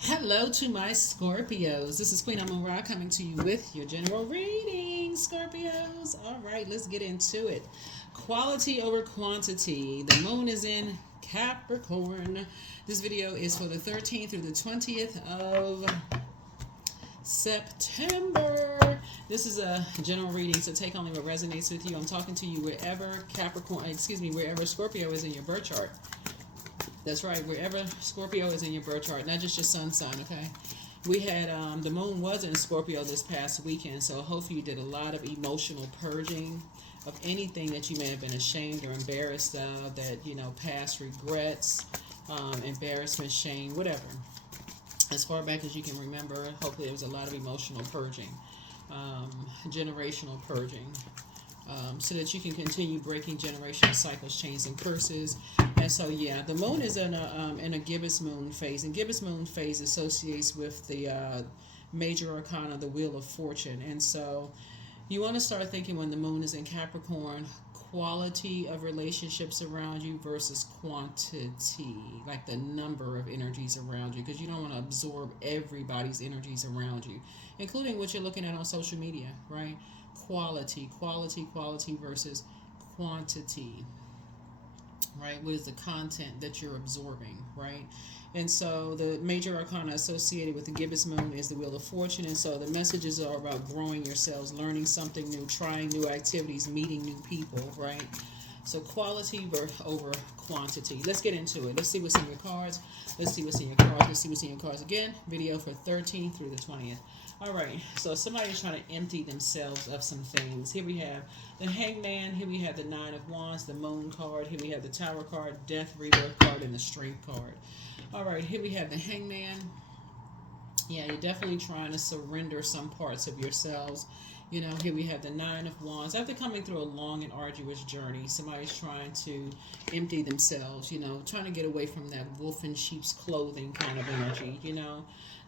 Hello to my Scorpios. This is Queen Amun Ra coming to you with your general reading, Scorpios. All right, let's get into it. Quality over quantity. The moon is in Capricorn. This video is for the 13th through the 20th of September. This is a general reading, so take only what resonates with you. I'm talking to you wherever Scorpio is in your birth chart. That's right, wherever Scorpio is in your birth chart, not just your sun sign, okay? We had, the moon was in Scorpio this past weekend, so hopefully you did a lot of emotional purging of anything that you may have been ashamed or embarrassed of, past regrets, embarrassment, shame, whatever. As far back as you can remember, hopefully there was a lot of emotional purging, generational purging. So that you can continue breaking generational cycles, chains, and curses. And so, yeah, the moon is in a gibbous moon phase, and gibbous moon phase associates with the major arcana, the Wheel of Fortune. And so, you want to start thinking when the moon is in Capricorn, quality of relationships around you versus quantity, like the number of energies around you, because you don't want to absorb everybody's energies around you, including what you're looking at on social media, right? Quality versus quantity, right? What is the content that you're absorbing, right? And so the major arcana associated with the gibbous moon is the Wheel of Fortune. And so the messages are about growing yourselves, learning something new, trying new activities, meeting new people, right? So quality over quantity. Let's get into it. Let's see what's in your cards. Let's see what's in your cards. Let's see what's in your cards again. Video for 13th through the 20th. All right. So somebody's trying to empty themselves of some things. Here we have the Hangman. Here we have the Nine of Wands, the Moon card. Here we have the Tower card, Death, Rebirth card, and the Strength card. All right. Here we have the Hangman. Yeah, you're definitely trying to surrender some parts of yourselves. Here we have the Nine of Wands. After coming through a long and arduous journey, somebody's trying to empty themselves, trying to get away from that wolf in sheep's clothing kind of energy,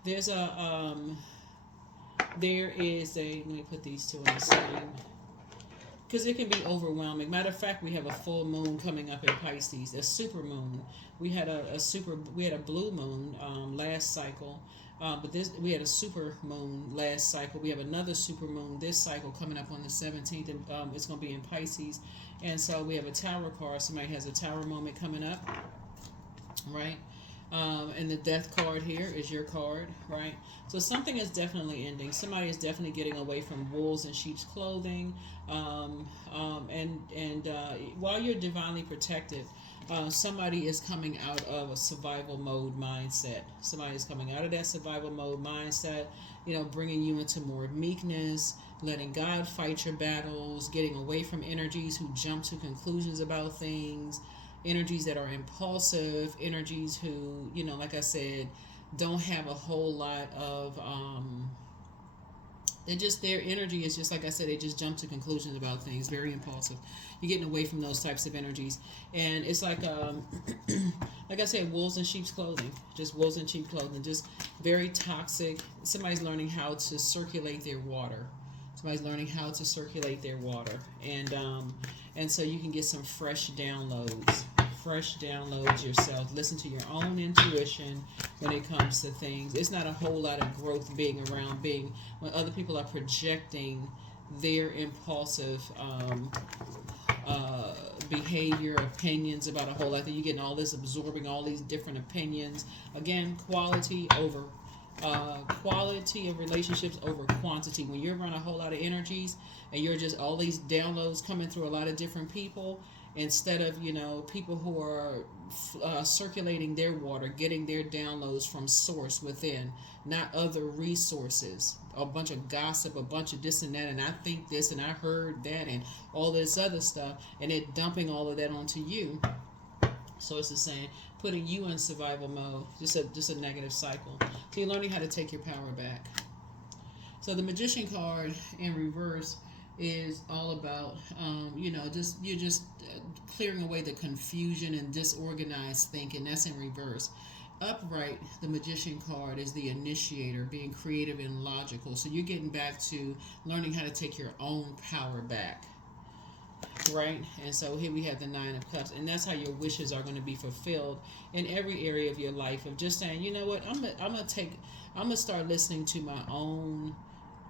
There's let me put these two in the same, because it can be overwhelming. Matter of fact, we have a full moon coming up in Pisces, a super moon. We had a blue moon last cycle. But we had a super moon last cycle. We have another super moon this cycle coming up on the 17th, and it's going to be in Pisces. And so we have a tower card. Somebody has a tower moment coming up, right? And the death card here is your card, right? So something is definitely ending. Somebody is definitely getting away from wolves in sheep's clothing. While you're divinely protected, somebody is coming out of a survival mode mindset. Somebody is coming out of that survival mode mindset, bringing you into more meekness, letting God fight your battles, getting away from energies who jump to conclusions about things, energies that are impulsive, energies who, like I said, don't have a whole lot of their energy is just, like I said, they just jump to conclusions about things, very impulsive. You're getting away from those types of energies. And it's like like I said, wolves in sheep's clothing, just wolves in sheep's clothing, just very toxic. Somebody's learning how to circulate their water. Somebody's learning how to circulate their water. And so you can get some fresh downloads yourself. Listen to your own intuition when it comes to things. It's not a whole lot of growth being when other people are projecting their impulsive behavior, opinions about a whole lot. You're getting all this, absorbing all these different opinions. Again, quality of relationships over quantity. When you're around a whole lot of energies and you're just all these downloads coming through a lot of different people, instead of people who are circulating their water, getting their downloads from source within, not other resources, a bunch of gossip, a bunch of this and that, and I think this and I heard that and all this other stuff, and it dumping all of that onto you. So it's the same, putting you in survival mode, just a negative cycle. So you're learning how to take your power back. So the Magician card in reverse is all about, you're just clearing away the confusion and disorganized thinking. That's in reverse. Upright, the Magician card is the initiator, being creative and logical. So you're getting back to learning how to take your own power back. right? And so here we have the Nine of Cups, and that's how your wishes are going to be fulfilled in every area of your life. Of just saying, you know what, I'm gonna start listening to my own.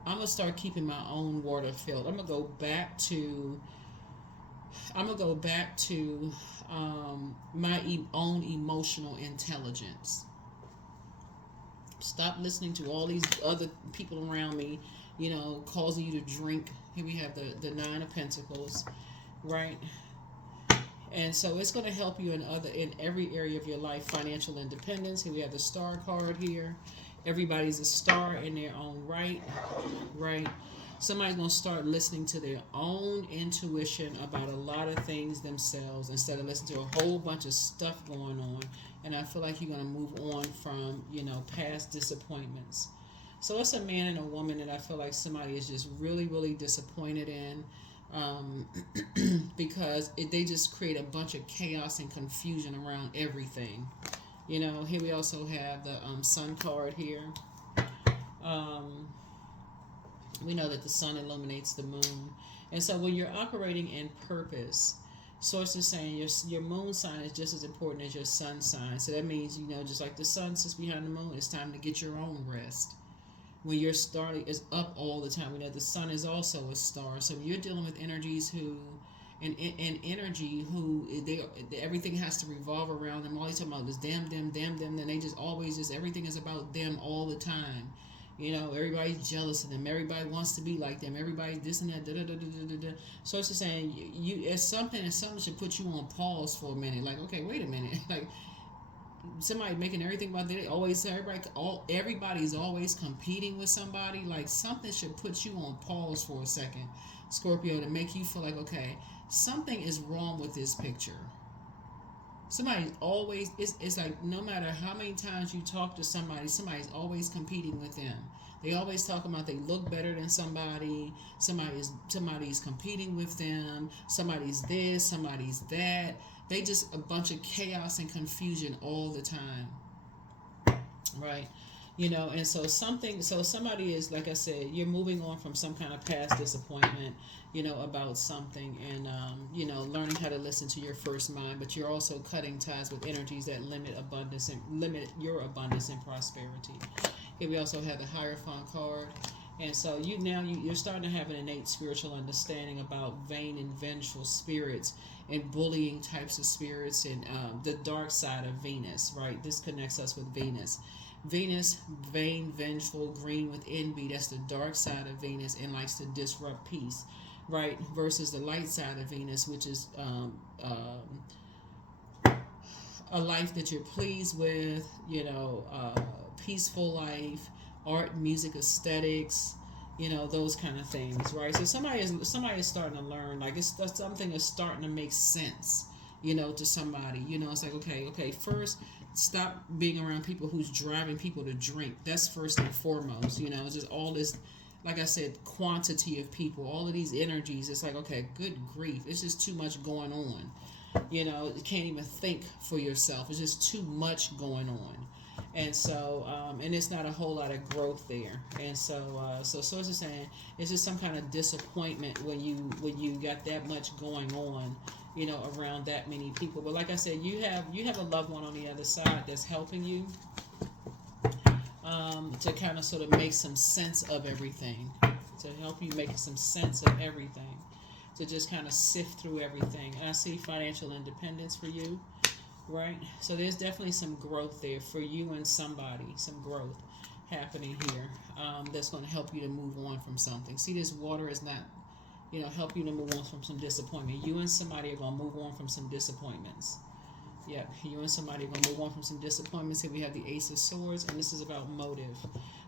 I'm gonna start keeping my own water filled. I'm gonna go back to my own emotional intelligence. Stop listening to all these other people around me, causing you to drink. Here we have the Nine of Pentacles, right? And so it's going to help you in every area of your life. Financial independence. Here we have the Star card here. Everybody's a star in their own right, right? Somebody's going to start listening to their own intuition about a lot of things themselves instead of listening to a whole bunch of stuff going on. And I feel like you're going to move on from, past disappointments. So it's a man and a woman that I feel like somebody is just really, really disappointed in, because they just create a bunch of chaos and confusion around everything. Here we also have the Sun card here. We know that the sun illuminates the moon. And so when you're operating in purpose, Source is saying your moon sign is just as important as your sun sign. So that means, just like the sun sits behind the moon, it's time to get your own rest. When your star is up all the time, we know the sun is also a star. So you're dealing with energies and energy who everything has to revolve around them. Always talking about this them, then they just always everything is about them all the time. Everybody's jealous of them. Everybody wants to be like them. Everybody this and that. Da, da, da, da, da, da. So it's just saying it's something should put you on pause for a minute. Like, okay, wait a minute. Like somebody making everything about everybody's always competing with somebody. Like something should put you on pause for a second, Scorpio, to make you feel like, okay, something is wrong with this picture. Somebody's always, it's like no matter how many times you talk to somebody's always competing with them. They always talk about they look better than somebody. Somebody's competing with them. Somebody's this, somebody's that. They just a bunch of chaos and confusion all the time, right? And so somebody is, like I said, you're moving on from some kind of past disappointment, about something, and learning how to listen to your first mind, but you're also cutting ties with energies that limit your abundance and prosperity. Here we also have the Hierophant card. And so you're starting to have an innate spiritual understanding about vain and vengeful spirits and bullying types of spirits, and the dark side of Venus, right? This connects us with Venus. Venus, vain, vengeful, green with envy. That's the dark side of Venus and likes to disrupt peace, right? Versus the light side of Venus, which is a life that you're pleased with, peaceful life, art, music, aesthetics, those kind of things, right? So somebody is starting to learn, like something is starting to make sense, to somebody. It's like, okay, first, stop being around people who's driving people to drink. That's first and foremost. It's just all this, like I said, quantity of people, all of these energies. It's like, okay, good grief, it's just too much going on. You can't even think for yourself. It's just too much going on. And so, and it's not a whole lot of growth there. And so, so Source is saying it's just some kind of disappointment when you got that much going on, around that many people. But like I said, you have a loved one on the other side that's helping you, to kind of sort of make some sense of everything, to help you make some sense of everything, to just kind of sift through everything. And I see financial independence for you. Right? So there's definitely some growth there for you and somebody, some growth happening here, that's going to help you to move on from something. See, this water is not, help you to move on from some disappointment. You and somebody are going to move on from some disappointments. Yep, you and somebody are going to move on from some disappointments. Here we have the Ace of Swords, and this is about motive.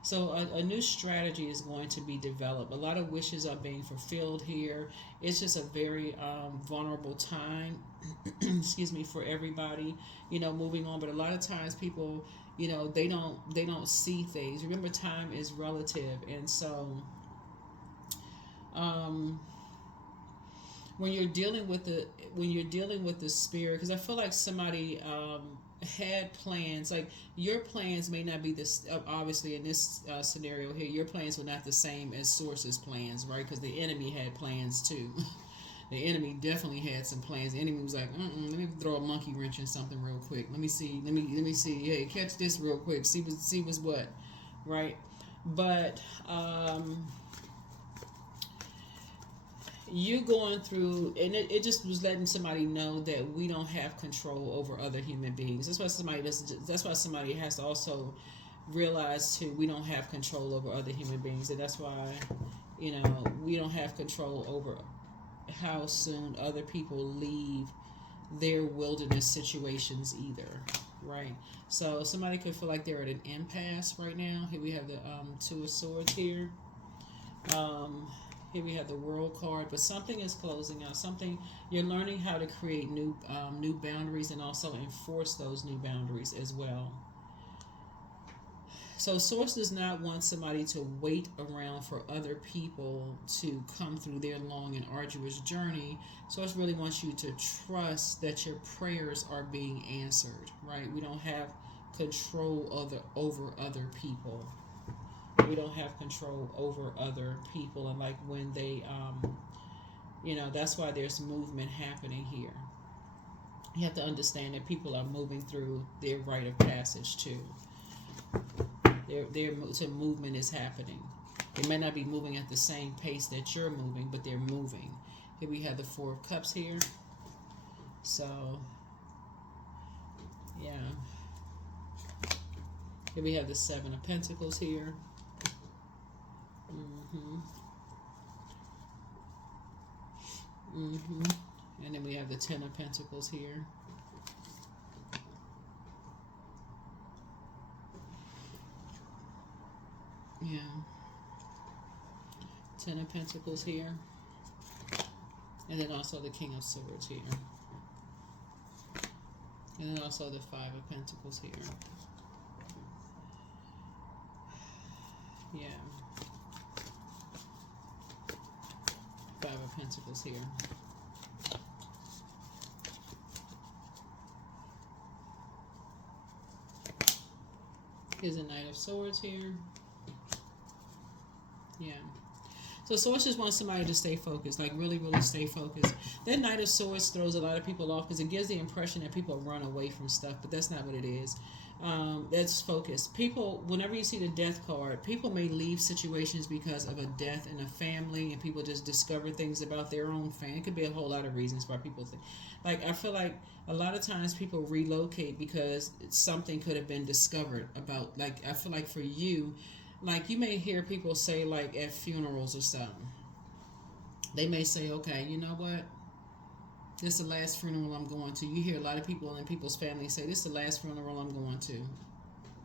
So a new strategy is going to be developed. A lot of wishes are being fulfilled here. It's just a very vulnerable time, excuse me, for everybody, moving on. But a lot of times people, they don't see things. Remember, time is relative, and so when you're dealing with the spirit, because I feel like somebody had plans. Like your plans may not be this. Obviously, in this scenario here, your plans were not the same as Source's plans, right? Because the enemy had plans too. The enemy definitely had some plans. The enemy was like, let me throw a monkey wrench in something real quick. Let me see. Let me see. Hey, catch this real quick. See what's what, right? But you going through, and it just was letting somebody know that we don't have control over other human beings. That's why somebody has to also realize too, we don't have control over other human beings, and that's why, we don't have control over how soon other people leave their wilderness situations either, right? So somebody could feel like they're at an impasse right now. Here we have the Two of Swords here. Here we have the World card, but something is closing out. Something, you're learning how to create new boundaries and also enforce those new boundaries as well. So Source does not want somebody to wait around for other people to come through their long and arduous journey. Source really wants you to trust that your prayers are being answered, right? We don't have control over other people. We don't have control over other people. And like when they, that's why there's movement happening here. You have to understand that people are moving through their rite of passage too. Their movement is happening. They may not be moving at the same pace that you're moving, but they're moving. Here we have the Four of Cups here. So, yeah. Here we have the Seven of Pentacles here. And then we have the Ten of Pentacles here. Yeah. Ten of Pentacles here. And then also the King of Swords here. And then also the Five of Pentacles here. Yeah. Five of Pentacles here. Here's a Knight of Swords here. Yeah. So Source just wants somebody to stay focused, like really, really stay focused. That Knight of Swords throws a lot of people off because it gives the impression that people run away from stuff, but that's not what it is. That's focus. People, whenever you see the Death card, people may leave situations because of a death in a family, and people just discover things about their own family. It could be a whole lot of reasons why people think. Like, I feel like a lot of times people relocate because something could have been discovered about, like, I feel like for you, like, you may hear people say, like, at funerals or something, they may say, okay, you know what? This is the last funeral I'm going to. You hear a lot of people in people's families say, this is the last funeral I'm going to.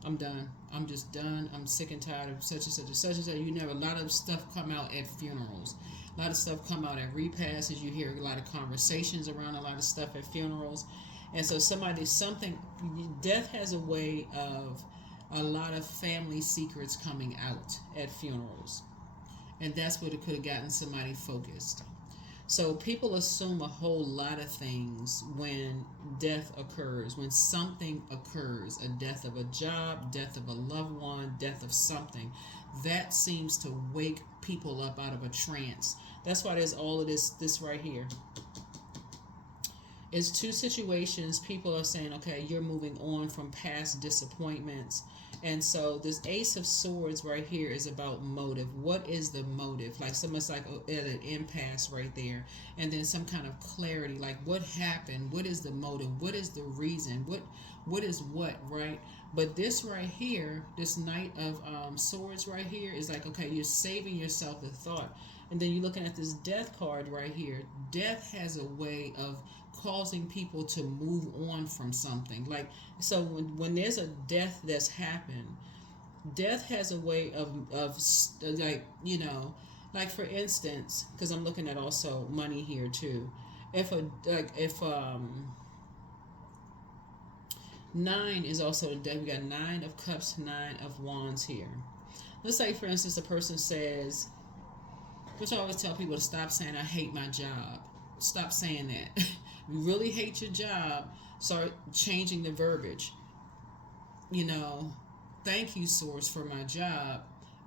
I'm done. I'm just done. I'm sick and tired of such and such and such and such. You never, a lot of stuff come out at funerals. A lot of stuff come out at repasts. You hear a lot of conversations around a lot of stuff at funerals. And so death has a way of a lot of family secrets coming out at funerals. And that's what it could have gotten somebody focused. So people assume a whole lot of things when death occurs, when something occurs, a death of a job, death of a loved one, death of something. That seems to wake people up out of a trance. That's why there's all of this right here. It's two situations. People are saying, okay, you're moving on from past disappointments. And so this Ace of Swords right here is about motive. What is the motive? Like someone's like at an impasse right there. And then some kind of clarity, like what happened? What is the motive? What is the reason? What is what, right? But this right here, this Knight of Swords right here is like, okay, you're saving yourself the thought. And then you're looking at this Death card right here. Death has a way of causing people to move on from something. Like, so when there's a death that's happened, death has a way of like, like for instance, because I'm looking at also money here too. If 9 is also a death, we got 9 of Cups, 9 of Wands here. Let's say, for instance, a person says, which I always tell people to stop saying, I hate my job. Stop saying that. You really hate your job, start changing the verbiage. Thank you, Source, for my job.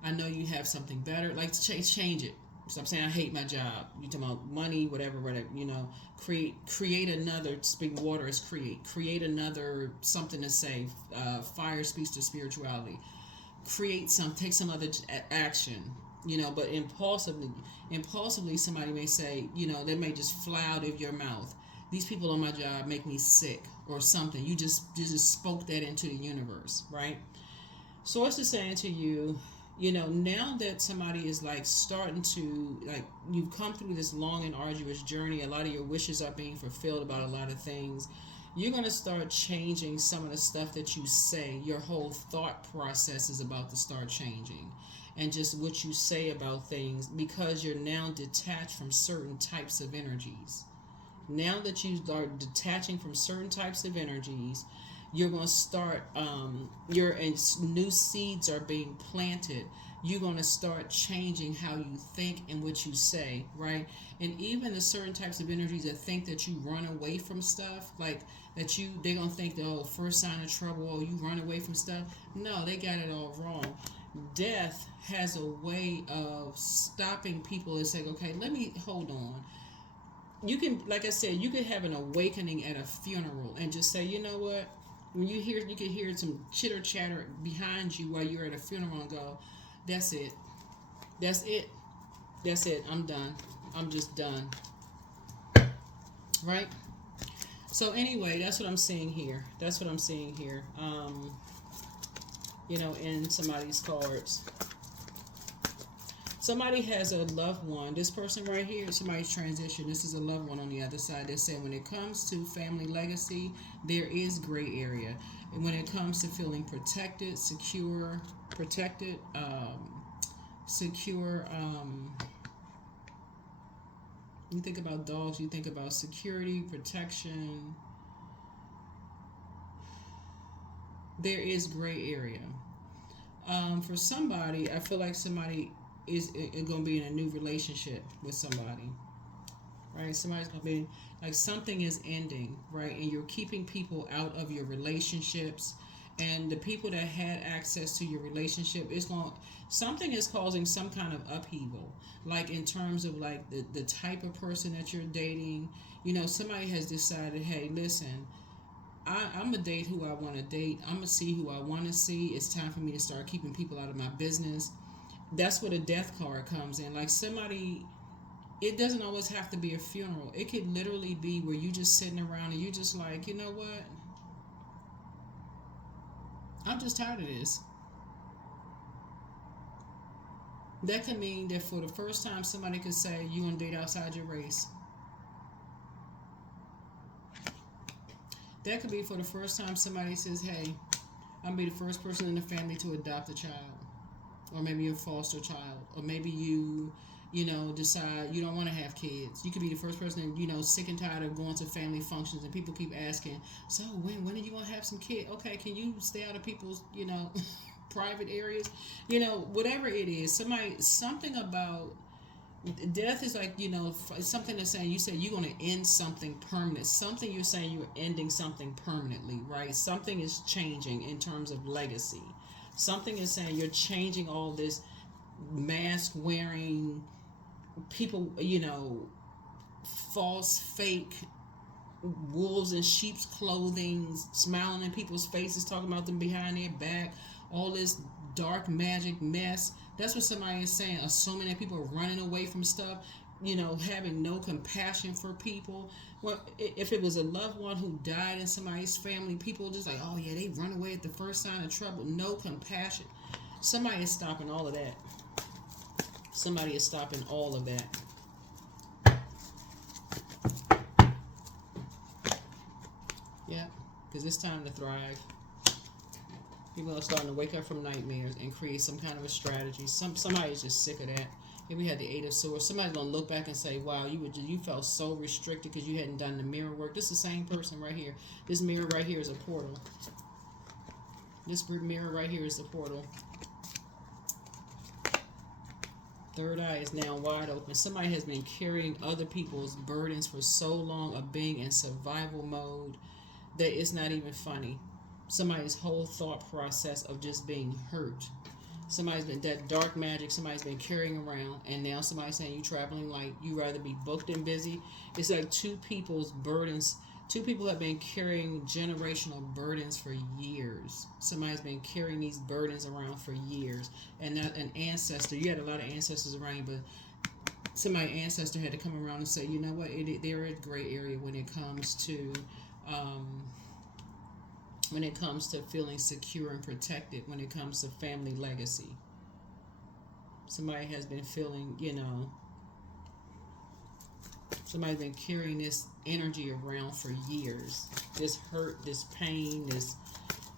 I know you have something better. Like, change it. Stop saying I hate my job. You talking about money, whatever, whatever. Create another. Speak water is create another something to say. Fire speaks to spirituality. Create some, take some other action. But impulsively, somebody may say, they may just fly out of your mouth. These people on my job make me sick or something. You just spoke that into the universe, right? Source is saying to you, now that somebody is like starting to, like, you've come through this long and arduous journey, a lot of your wishes are being fulfilled about a lot of things. You're going to start changing some of the stuff that you say. Your whole thought process is about to start changing. And just what you say about things, because you're now detached from certain types of energies. Now that you are detaching from certain types of energies, you're going to start, new seeds are being planted. You're going to start changing how you think and what you say, right? And even the certain types of energies that think that you run away from stuff, like they're going to think that, oh, first sign of trouble, oh, you run away from stuff. No, they got it all wrong. Death has a way of stopping people and saying, okay, let me hold on. You can, like I said, you could have an awakening at a funeral and just say, you know what? When you can hear some chitter chatter behind you while you're at a funeral and go, that's it. That's it. That's it. I'm done. I'm just done. Right? So anyway, that's what I'm seeing here. That's what I'm seeing here. In somebody's cards. Somebody has a loved one. This person right here, somebody's transition. This is a loved one on the other side. They're saying when it comes to family legacy, there is gray area. And when it comes to feeling protected, secure, you think about dogs, you think about security, protection. There is gray area. For somebody, I feel like somebody is going to be in a new relationship with somebody, right? Somebody's going to be, like, something is ending, right? And you're keeping people out of your relationships. And the people that had access to your relationship, something is causing some kind of upheaval. Like in terms of like the type of person that you're dating. Somebody has decided, hey, listen, I'm going to date who I want to date. I'm going to see who I want to see. It's time for me to start keeping people out of my business. That's where the death card comes in. Like somebody, it doesn't always have to be a funeral. It could literally be where you just sitting around and you just like, you know what? I'm just tired of this. That could mean that for the first time somebody could say you're going to date outside your race. That could be for the first time somebody says, hey, I'm going to be the first person in the family to adopt a child. Or maybe a foster child. Or maybe you decide you don't want to have kids. You could be the first person, sick and tired of going to family functions and people keep asking, so when do you want to have some kids? Okay, can you stay out of people's, private areas? Whatever it is, something about death is like, something that's saying, you said you're going to end something permanent. Something you're saying you're ending something permanently, right? Something is changing in terms of legacy. Something is saying you're changing all this mask wearing people, false, fake wolves in sheep's clothing, smiling in people's faces, talking about them behind their back, all this dark magic mess. That's what somebody is saying, assuming that people are running away from stuff, having no compassion for people. Well, if it was a loved one who died in somebody's family, people just like, oh yeah, they run away at the first sign of trouble. No compassion. Somebody is stopping all of that. Somebody is stopping all of that. Yeah, because it's time to thrive. People are starting to wake up from nightmares and create some kind of a strategy. Somebody is just sick of that. Here we had the Eight of Swords. Somebody's going to look back and say, wow, you felt so restricted because you hadn't done the mirror work. This is the same person right here. This mirror right here is a portal. This mirror right here is the portal. Third eye is now wide open. Somebody has been carrying other people's burdens for so long of being in survival mode that it's not even funny. Somebody's whole thought process of just being hurt Somebody's been, that dark magic somebody's been carrying around, and now somebody's saying you traveling light. You rather be booked than busy. It's like two people's burdens. Two people have been carrying generational burdens for years. Somebody's been carrying these burdens around for years, and not an ancestor. You had a lot of ancestors around you, but somebody's ancestor had to come around and say, you know what? They're a gray area when it comes to. When it comes to feeling secure and protected, when it comes to family legacy. Somebody has been feeling, somebody's been carrying this energy around for years. This hurt, this pain, this,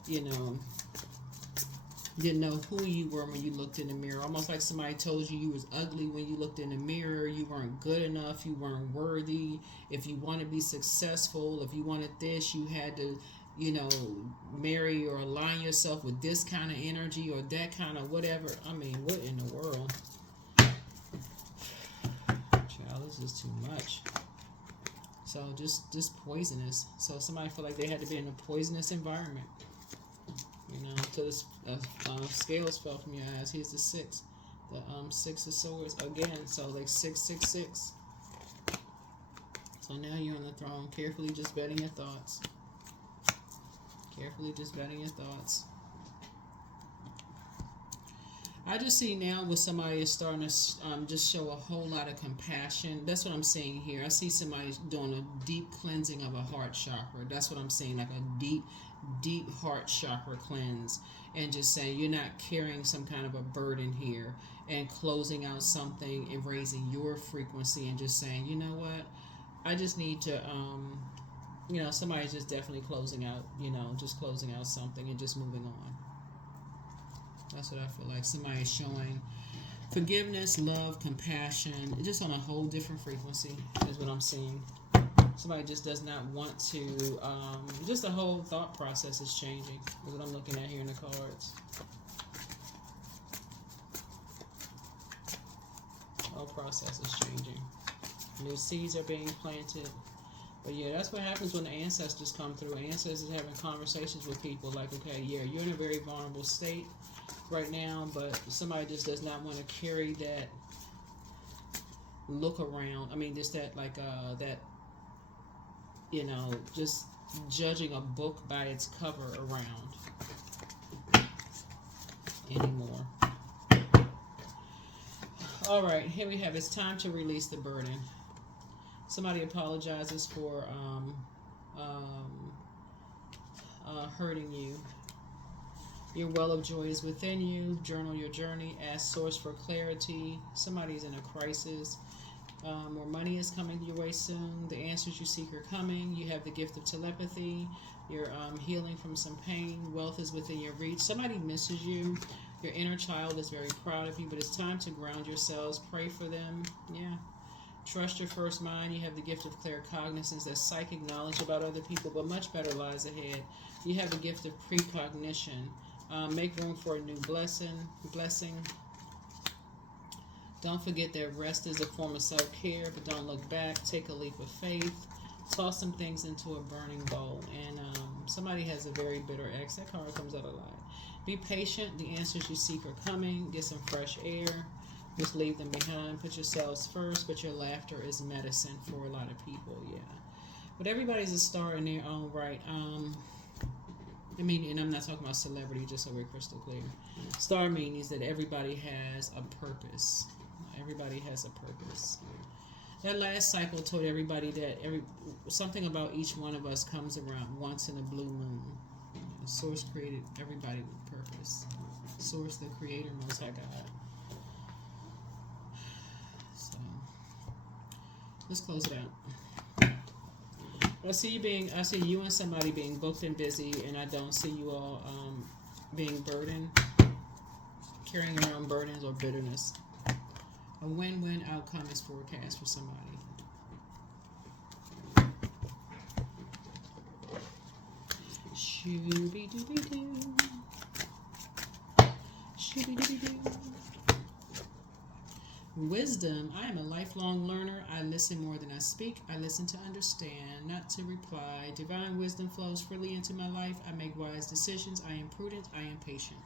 didn't know who you were when you looked in the mirror. Almost like somebody told you was ugly when you looked in the mirror. You weren't good enough. You weren't worthy. If you want to be successful, if you wanted this, you had to marry or align yourself with this kind of energy or that kind of whatever. I mean, what in the world? Child, this is too much. So just poisonous. So somebody feel like they had to be in a poisonous environment. Until this scales fell from your eyes. Here's the 6. The 6 of swords again. So like 666. So now you're on the throne. Carefully just vetting your thoughts. Carefully just vetting your thoughts. I just see now with somebody is starting to just show a whole lot of compassion. That's what I'm seeing here. I see somebody doing a deep cleansing of a heart chakra. That's what I'm seeing, like a deep heart chakra cleanse. And just saying you're not carrying some kind of a burden here, and closing out something and raising your frequency and just saying, you know what, I just need to somebody's just definitely closing out, just closing out something and just moving on. That's what I feel like. Somebody's showing forgiveness, love, compassion, just on a whole different frequency is what I'm seeing. Somebody just does not want to, just the whole thought process is changing is what I'm looking at here in the cards. The whole process is changing. New seeds are being planted. But yeah, that's what happens when the ancestors come through. Ancestors having conversations with people like, okay, yeah, you're in a very vulnerable state right now, but somebody just does not want to carry that look around. I mean, just that, like, just judging a book by its cover around anymore. All right, here we have, it's time to release the burden. Somebody apologizes for hurting you. Your well of joy is within you. Journal your journey. Ask source for clarity. Somebody's in a crisis. More money is coming your way soon. The answers you seek are coming. You have the gift of telepathy. You're healing from some pain. Wealth is within your reach. Somebody misses you. Your inner child is very proud of you, but it's time to ground yourselves. Pray for them. Yeah. Trust your first mind. You have the gift of claircognizance, that's psychic knowledge about other people, but much better lies ahead. You have the gift of precognition. Make room for a new blessing. Don't forget that rest is a form of self-care, but don't look back. Take a leap of faith. Toss some things into a burning bowl. And somebody has a very bitter ex. That card comes out a lot. Be patient. The answers you seek are coming. Get some fresh air. Just leave them behind. Put yourselves first, but your laughter is medicine for a lot of people, yeah. But everybody's a star in their own right. And I'm not talking about celebrity, just so we're crystal clear. Star means that everybody has a purpose. Everybody has a purpose. That last cycle told everybody that something about each one of us comes around once in a blue moon. The source created everybody with purpose. Source, the creator, Most High God. Let's close it out. I see you and somebody being booked and busy, and I don't see you all being burdened, carrying around burdens or bitterness. A win-win outcome is forecast for somebody. Shooby-dooby-doo. Shooby-dooby-doo. Wisdom. I am a lifelong learner. I listen more than I speak. I listen to understand, not to reply. Divine wisdom flows freely into my life. I make wise decisions. I am prudent. I am patient.